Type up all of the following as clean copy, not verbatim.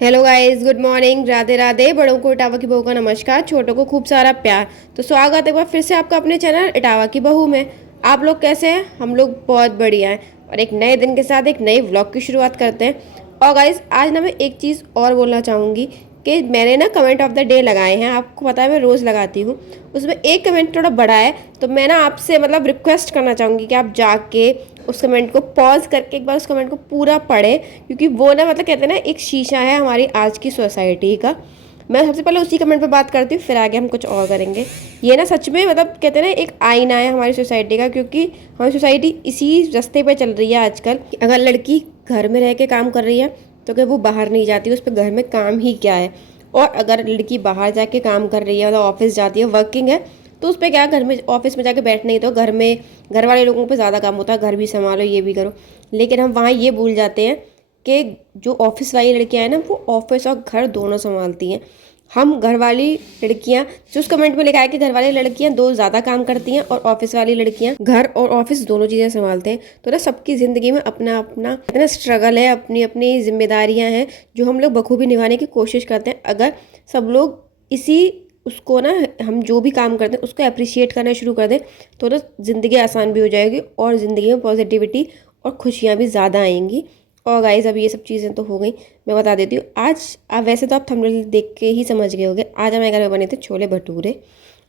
Hello guys, good morning, Radhe Radhe. बड़ों को इटावा की बहू का नमस्कार, छोटों को खूब सारा प्यार। तो स्वागत है एक बार फिर से आपका अपने चैनल इटावा की बहू में। आप लोग कैसे हैं? हम लोग बहुत बढ़िया हैं और एक नए दिन के साथ एक नए व्लॉग की शुरुआत करते हैं। और गाइस, आज ना मैं एक चीज़ और बोलना चाहूँगी कि मैंने ना कमेंट ऑफ द डे लगाए हैं। आपको पता है मैं रोज़ लगाती हूँ, उसमें एक कमेंट थोड़ा बड़ा है, तो मैं ना आपसे मतलब रिक्वेस्ट करना चाहूँगी कि आप जाके उस कमेंट को पॉज करके एक बार उस कमेंट को पूरा पढ़ें, क्योंकि वो ना मतलब कहते हैं ना एक शीशा है हमारी आज की सोसाइटी का। मैं सबसे पहले उसी कमेंट पे बात करती हूँ, फिर आगे हम कुछ और करेंगे। ये ना सच में मतलब कहते हैं ना एक आईना है हमारी सोसाइटी का, क्योंकि हमारी सोसाइटी इसी रास्ते पे चल रही है आजकल कि अगर लड़की घर में रह के काम कर रही है तो क्या वो बाहर नहीं जाती, उस पर घर में काम ही क्या है। और अगर लड़की बाहर जाके काम कर रही है मतलब ऑफिस जाती है, वर्किंग है, तो उस पर क्या घर में ऑफिस में जाके बैठ नहीं, तो घर में घर वाले लोगों पे ज़्यादा काम होता है, घर भी संभालो ये भी करो। लेकिन हम वहाँ ये भूल जाते हैं कि जो ऑफिस वाली लड़कियाँ हैं ना, वो ऑफिस और घर दोनों संभालती हैं। हम घर वाली लड़कियाँ, जो उस कमेंट में लिखा है कि घर वाली लड़कियाँ दो ज़्यादा काम करती हैं और ऑफिस वाली लड़कियाँ घर और ऑफिस दोनों चीज़ें संभालते हैं। तो ना सबकी ज़िंदगी में अपना अपना इतना स्ट्रगल है, अपनी अपनी जिम्मेदारियाँ हैं जो हम लोग बखूबी निभाने की कोशिश करते हैं। अगर सब लोग इसी उसको ना, हम जो भी काम करते हैं उसको अप्रिशिएट करना शुरू कर दें, तो ना ज़िंदगी आसान भी हो जाएगी और ज़िंदगी में पॉजिटिविटी और खुशियाँ भी ज़्यादा आएंगी। और गाइस, अब ये सब चीज़ें तो हो गई, मैं बता देती हूँ। आज वैसे तो आप थंबनेल देख के ही समझ गए होंगे, आज हमारे घर में बने थे छोले भटूरे।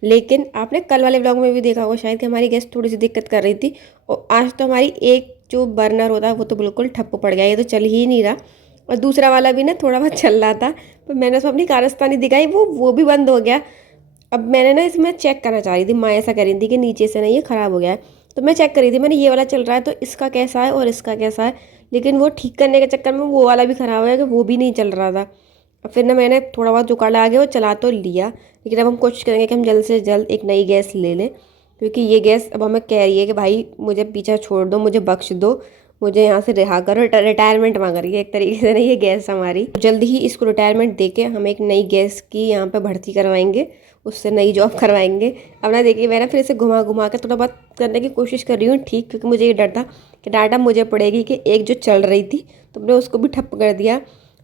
लेकिन आपने कल वाले ब्लॉग में भी देखा होगा शायद कि हमारी गैस थोड़ी सी दिक्कत कर रही थी, और आज तो हमारी एक जो बर्नर होता है वो तो बिल्कुल ठप्प पड़ गया, ये तो चल ही नहीं रहा। और दूसरा वाला भी ना थोड़ा बहुत चल रहा था, पर मैंने उसमें अपनी कारस्तानी दिखाई, वो भी बंद हो गया। अब मैंने ना इसमें चेक करना चाह रही थी, माँ ऐसा कह रही थी कि नीचे से ना ये ख़राब हो गया है, तो मैं चेक कर रही थी, मैंने ये वाला चल रहा है तो इसका कैसा है और इसका कैसा है। लेकिन वो ठीक करने के चक्कर में वो वाला भी ख़राब हो गया कि वो भी नहीं चल रहा था। अब फिर ना मैंने थोड़ा बहुत जुगाड़ लगा के वो चला तो लिया, लेकिन अब हम कोशिश करेंगे कि हम जल्द से जल्द एक नई गैस ले लें, क्योंकि ये गैस अब हमें कह रही है कि भाई मुझे पीछा छोड़ दो, मुझे बख्श दो, मुझे यहाँ से रिहा करो, रिटायरमेंट मांग रही है एक तरीके से ना ये गैस हमारी। जल्दी ही इसको रिटायरमेंट दे के हम एक नई गैस की यहाँ पे भर्ती करवाएंगे, उससे नई जॉब करवाएंगे। अब ना देखिए, मैं ना फिर इसे घुमा घुमा के थोड़ा बहुत करने की कोशिश कर रही हूँ ठीक, क्योंकि मुझे ये डर था कि डांटा मुझे पड़ेगी कि एक जो चल रही थी तो मैंने उसको भी ठप्प कर दिया।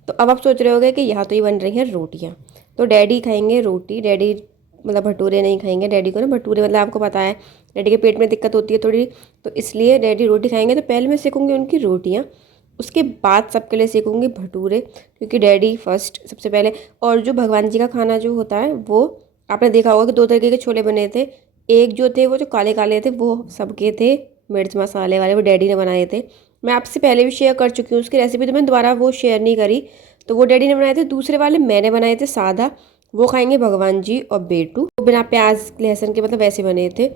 तो अब आप सोच रहे होगे कि यहाँ तो ये बन रही हैं रोटियाँ, तो डैडी खाएंगे रोटी। डैडी मतलब भटूरे नहीं खाएंगे, डैडी को ना भटूरे मतलब आपको पता है डैडी के पेट में दिक्कत होती है थोड़ी, तो इसलिए डैडी रोटी खाएंगे। तो पहले मैं सेकूँगी उनकी रोटियाँ, उसके बाद सबके लिए सेकूँगी भटूरे, क्योंकि डैडी फर्स्ट सबसे पहले। और जो भगवान जी का खाना जो होता है वो आपने देखा होगा कि दो तरीके के छोले बने थे। एक जो थे वो जो काले काले थे वो सबके थे मिर्च मसाले वाले, वो डैडी ने बनाए थे। मैं आपसे पहले भी शेयर कर चुकी हूँ उसकी रेसिपी, तो मैं दोबारा वो शेयर नहीं करी। तो वो डैडी ने बनाए थे, दूसरे वाले मैंने बनाए थे सादा, वो खाएंगे भगवान जी और बेटू, वो बिना प्याज लहसुन के मतलब वैसे बने थे।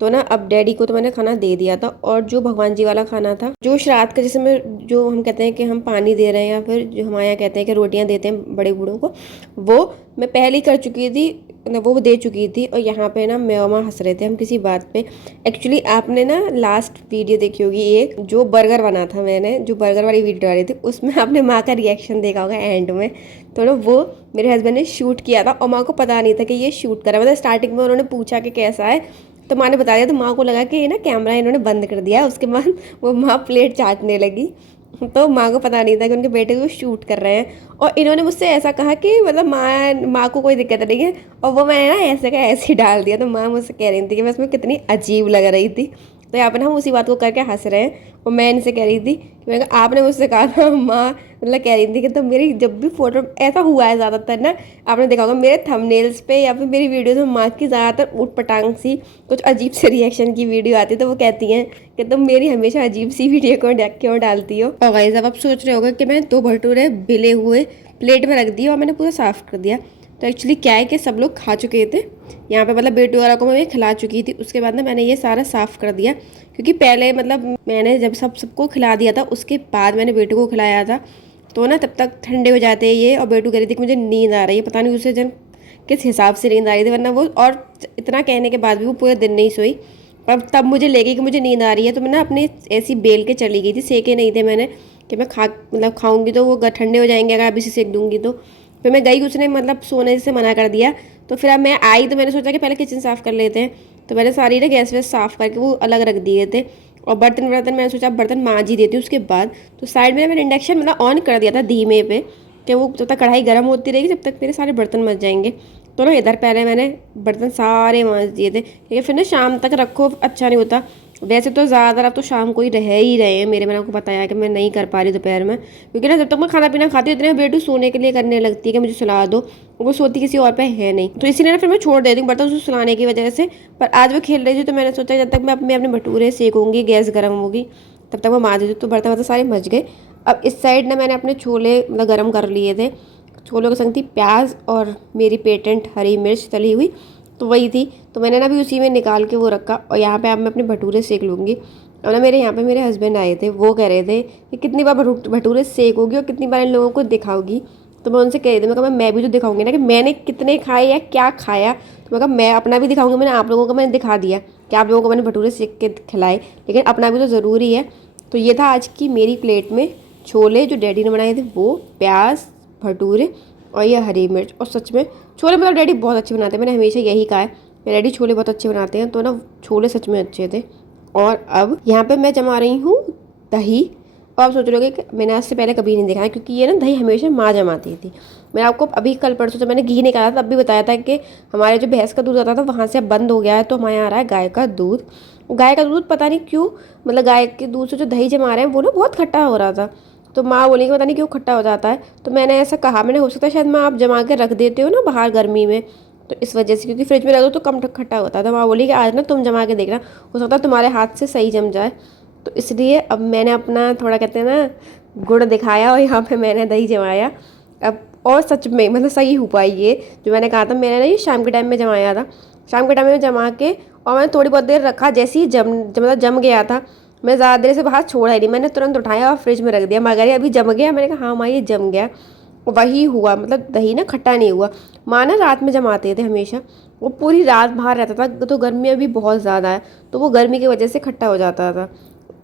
तो ना अब डैडी को तो मैंने खाना दे दिया था, और जो भगवान जी वाला खाना था जो श्राद्ध का, जैसे मैं जो हम कहते हैं कि हम पानी दे रहे हैं या फिर जो हमारे यहाँ कहते हैं कि रोटियां देते हैं बड़े बूढ़ों को, वो मैं पहले ही कर चुकी थी, वो दे चुकी थी। और यहाँ पे ना मैं और माँ हंस रहे थे हम किसी बात पे। एक्चुअली आपने ना लास्ट वीडियो देखी होगी एक, जो बर्गर बना था, मैंने जो बर्गर वाली वीडियो डाली थी, उसमें आपने माँ का रिएक्शन देखा होगा एंड में। तो ना वो मेरे हस्बैंड ने शूट किया था और माँ को पता नहीं था कि ये शूट करा, मतलब स्टार्टिंग में उन्होंने पूछा कि कैसा है, तो माँ ने बता दिया, तो माँ को लगा कि ये ना कैमरा इन्होंने बंद कर दिया। उसके बाद वो माँ प्लेट चाटने लगी, तो माँ को पता नहीं था कि उनके बेटे को शूट कर रहे हैं। और इन्होंने मुझसे ऐसा कहा कि मतलब माँ को कोई दिक्कत नहीं है, और वो मैंने ना ऐसे का ऐसे ही डाल दिया। तो माँ मुझसे कह रही थी कि मैं उसमें कितनी अजीब लग रही थी। तो यहाँ पर हम उसी बात को करके हंस रहे हैं, और मैं इनसे कह रही थी कि मैं आपने मुझसे कहा था माँ, मतलब कह रही थी कि तो मेरी जब भी फोटो ऐसा हुआ है ज़्यादातर ना, आपने देखा होगा मेरे थंबनेल्स पे या फिर मेरी वीडियोज़ में माँ की ज़्यादातर ऊट पटांग सी कुछ अजीब से रिएक्शन की वीडियो आती है, तो वो कहती हैं कि तुम मेरी हमेशा अजीब सी वीडियो क्यों डालती हो। और गाइस, अब आप सोच रहे होगे कि मैंने दो भटूरे बिले हुए प्लेट में रख दिए और मैंने पूरा साफ़ कर दिया। तो एक्चुअली क्या है कि सब लोग खा चुके थे यहाँ पे, मतलब बेटू वाला को मैं खिला चुकी थी। उसके बाद ना मैंने ये सारा साफ़ कर दिया, क्योंकि पहले मतलब मैंने जब सबको खिला दिया था उसके बाद मैंने बेटू को खिलाया था, तो ना तब तक ठंडे हो जाते हैं ये। और बेटू कह रही थी कि मुझे नींद आ रही है, पता नहीं उसे जन किस हिसाब से नींद आ रही थी, वरना वो और इतना कहने के बाद भी वो पूरे दिन नहीं सोई। पर तब मुझे लगी कि मुझे नींद आ रही है, तो मैं ना अपने ऐसी बेल के चली गई थी, सेके नहीं थे मैंने कि मैं मतलब खाऊंगी तो वो ठंडे हो जाएंगे अगर अभी से सेक दूंगी तो। फिर मैं गई, उसने मतलब सोने से मना कर दिया। तो फिर अब मैं आई तो मैंने सोचा कि पहले किचन साफ़ कर लेते हैं, तो मैंने सारी ना गैस वैस साफ़ करके वो अलग रख दिए थे। और बर्तन मैंने सोचा बर्तन मांज ही देती हूँ उसके बाद। तो साइड में मैंने इंडक्शन मतलब ऑन कर दिया था धीमे पे, कि वो जब तक कढ़ाई गर्म होती रहेगी जब तक मेरे सारे बर्तन मच जाएंगे। तो ना इधर पहले मैंने बर्तन सारे मांज दिए थे, क्योंकि फिर ना शाम तक रखो अच्छा नहीं होता। वैसे तो ज़्यादातर अब तो शाम को ही रह ही रहे हैं मेरे, मैंने आपको बताया कि मैं नहीं कर पा रही दोपहर में, क्योंकि ना जब तक मैं खाना पीना खाती हूँ इतने बेटू सोने के लिए करने लगती है कि मुझे सुला दो, वो सोती किसी और पे है नहीं। तो इसीलिए ना फिर मैं छोड़ देती हूँ बर्तन उसको सुलाने की वजह से। पर आज वो खेल रही थी तो मैंने सोचा जब तक मैं अपने भटूरे सेकूँगी, गैस गर्म होगी, तब तक मैं मांज देती हूँ। तो बर्तन सारे मच गए। अब इस साइड ना मैंने अपने छोले मतलब गर्म कर लिए थे, छोलों के संग थी प्याज और मेरी पेटेंट हरी मिर्च तली हुई, तो वही थी। तो मैंने ना अभी उसी में निकाल के वो रखा, और यहाँ पे अब मैं अपने भटूरे सेक लूँगी। और ना मेरे यहाँ पे मेरे हस्बैंड आए थे, वो कह रहे थे कि कितनी बार भटूरे सेकोगी और कितनी बार इन लोगों को दिखाओगी। तो मैं उनसे कह रही थी, मैं कहा मैं भी तो दिखाऊंगी ना कि मैंने कितने खाए या क्या खाया। तो मैं कहा मैं अपना भी दिखाऊंगी, मैंने आप लोगों का मैंने दिखा दिया कि आप लोगों को मैंने भटूरे सेक के खिलाए, लेकिन अपना भी तो ज़रूरी है। तो ये था आज की मेरी प्लेट में छोले जो डैडी ने बनाए थे, वो प्याज, भटूरे और ये हरी मिर्च। और सच में छोले मतलब डैडी बहुत अच्छे बनाते हैं, मैंने हमेशा यही कहा है मेरे डैडी छोले बहुत अच्छे बनाते हैं। तो ना छोले सच में अच्छे थे। और अब यहाँ पे मैं जमा रही हूँ दही। और आप सोच रहे कि मैंने आज से पहले कभी नहीं देखा है, क्योंकि ये ना दही हमेशा माँ जमाती थी। मैंने आपको अभी कल परसों जब मैंने घी निकाला था तब भी बताया था कि हमारे जो भैंस का दूध आता था वहाँ से अब बंद हो गया है, तो हमारे यहाँ आ रहा है गाय का दूध। गाय का दूध पता नहीं क्यों, मतलब गाय के दूध से जो दही जमा रहे हैं वो ना बहुत खट्टा हो रहा था। तो माँ बोली कि पता नहीं क्यों खट्टा हो जाता है। तो मैंने ऐसा कहा, मैंने हो सकता है शायद माँ आप जमा के रख देते हो ना बाहर गर्मी में, तो इस वजह से, क्योंकि फ्रिज में रख दो तो कम खट्टा होता है। तो माँ बोली कि आज ना तुम जमा के देखना, हो सकता है तुम्हारे हाथ से सही जम जाए। तो इसलिए अब मैंने अपना थोड़ा कहते हैं ना गुड़ दिखाया, और यहाँ पे मैंने दही जमाया। अब और सच में मतलब सही हो पाई ये जो मैंने कहा था। मैंने ना ये शाम के टाइम में जमाया था, शाम के टाइम में जमा के, और मैंने थोड़ी बहुत देर रखा। जैसे ही मतलब जम गया था, मैं ज़्यादा देर से बाहर छोड़ा ही नहीं, मैंने तुरंत उठाया और फ्रिज में रख दिया। मगर ये अभी जम गया, मैंने कहा हाँ माँ ये जम गया। वही हुआ, मतलब दही ना खट्टा नहीं हुआ। माँ ना रात में जमाते थे हमेशा, वो पूरी रात बाहर रहता था। तो गर्मी अभी बहुत ज़्यादा है, तो वो गर्मी की वजह से खट्टा हो जाता था,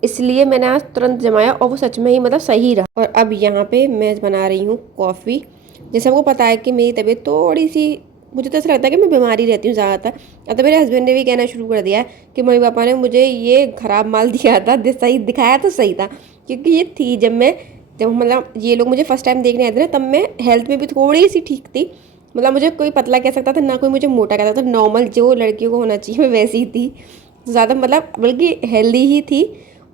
इसलिए मैंने आज तुरंत जमाया और वो सच में ही मतलब सही रहा। और अब यहाँ पे मैं बना रही हूँ कॉफ़ी। जैसे आपको पता है कि मेरी तबीयत थोड़ी सी, मुझे तो ऐसा लगता है कि मैं बीमारी रहती हूँ ज़्यादातर। अब तो मेरे हस्बैंड ने भी कहना शुरू कर दिया है कि मम्मी पापा ने मुझे ये ख़राब माल दिया था, सही दिखाया तो सही था। क्योंकि ये थी जब मतलब ये लोग मुझे फर्स्ट टाइम देखने आए थे ना, तब मैं हेल्थ में भी थोड़ी सी ठीक थी। मतलब मुझे कोई पतला कह सकता था ना कोई मुझे मोटा कहता था, नॉर्मल जो लड़कियों को होना चाहिए मैं वैसी ही थी। ज़्यादा मतलब बल्कि हेल्दी ही थी।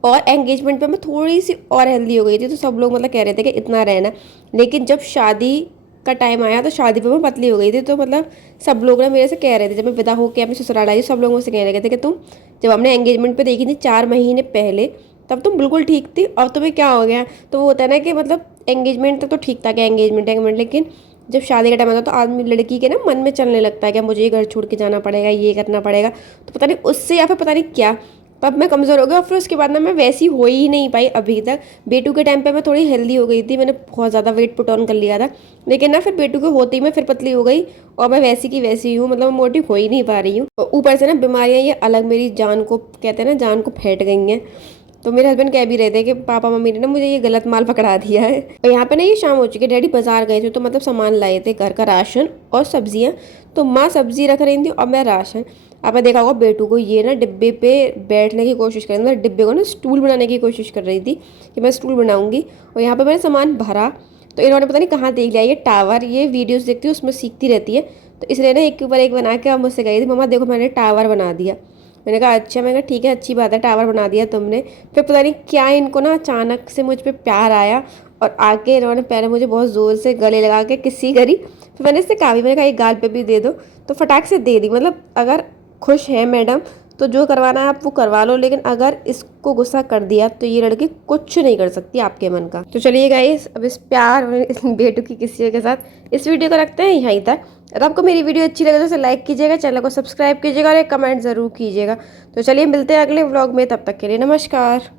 और एंगेजमेंट पे मैं थोड़ी सी और हेल्दी हो गई थी, तो सब लोग मतलब कह रहे थे कि इतना रहना। लेकिन जब शादी का टाइम आया तो शादी पे मैं पतली हो गई थी। तो मतलब सब लोग ना मेरे से कह रहे थे, जब मैं विदा होकर अपने ससुराल आई सब लोग मुझसे कह रहे थे कि तुम जब हमने एंगेजमेंट पे देखी थी 4 महीने पहले, तब तुम बिल्कुल ठीक थी, और तुम्हें क्या हो गया। तो वो होता है ना कि मतलब एंगेजमेंट तक तो ठीक था कि एंगेजमेंट, लेकिन जब शादी का टाइम आता तो आदमी लड़की के ना मन में चलने लगता है कि मुझे ये घर छोड़ के जाना पड़ेगा, ये करना पड़ेगा। तो पता नहीं उससे या फिर पता नहीं क्या, तब मैं कमज़ोर हो गई। और फिर उसके बाद ना मैं वैसी हो ही नहीं पाई अभी तक। बेटू के टाइम पे मैं थोड़ी हेल्दी हो गई थी, मैंने बहुत ज़्यादा वेट पुट ऑन कर लिया था, लेकिन ना फिर बेटू के होते ही मैं फिर पतली हो गई, और मैं वैसी की वैसी हूँ, मतलब मोटी हो ही नहीं पा रही हूँ। और ऊपर से ना बीमारियाँ ये अलग मेरी जान को, कहते हैं ना जान को फेंट गई हैं। तो मेरे हस्बैंड कह भी रहे थे कि पापा मम्मी ने ना मुझे ये गलत माल पकड़ा दिया है। और यहाँ पे ना ये शाम हो चुकी है, डैडी बाजार गए थे, तो मतलब सामान लाए थे घर का, राशन और सब्जियाँ। तो माँ सब्जी रख रही थी और मैं राशन। आपने देखा होगा बेटू को ये ना डिब्बे पे बैठने की कोशिश कर रही थी, मतलब डिब्बे को ना स्टूल बनाने की कोशिश कर रही थी कि मैं स्टूल बनाऊंगी। और यहाँ पे मैंने सामान भरा, तो इन्होंने पता नहीं कहाँ देख लिया ये टावर, ये वीडियोस देखती है उसमें सीखती रहती है, तो इसलिए ना एक के ऊपर एक बना के अब मुझसे गई थी, मम्मा देखो मैंने टावर बना दिया। मैंने कहा अच्छा, मैंने कहा ठीक है अच्छी बात है, टावर बना दिया तुमने। फिर पता नहीं क्या इनको ना अचानक से मुझ पर प्यार आया, और आके इन्होंने पहले मुझे बहुत ज़ोर से गले लगा के किसी करी। फिर मैंने इससे कहा भी, मैंने कहा एक गाल पे भी दे दो, तो फटाक से दे दी। मतलब अगर खुश है मैडम तो जो करवाना है आप वो करवा लो, लेकिन अगर इसको गुस्सा कर दिया तो ये लड़की कुछ नहीं कर सकती आपके मन का। तो चलिए गाइस, अब इस प्यार और इस बेटू की किसी के साथ इस वीडियो को रखते हैं यहीं तक। अगर आपको मेरी वीडियो अच्छी लगे तो उसे लाइक कीजिएगा, चैनल को सब्सक्राइब कीजिएगा और एक कमेंट ज़रूर कीजिएगा। तो चलिए मिलते हैं अगले व्लॉग में, तब तक के लिए नमस्कार।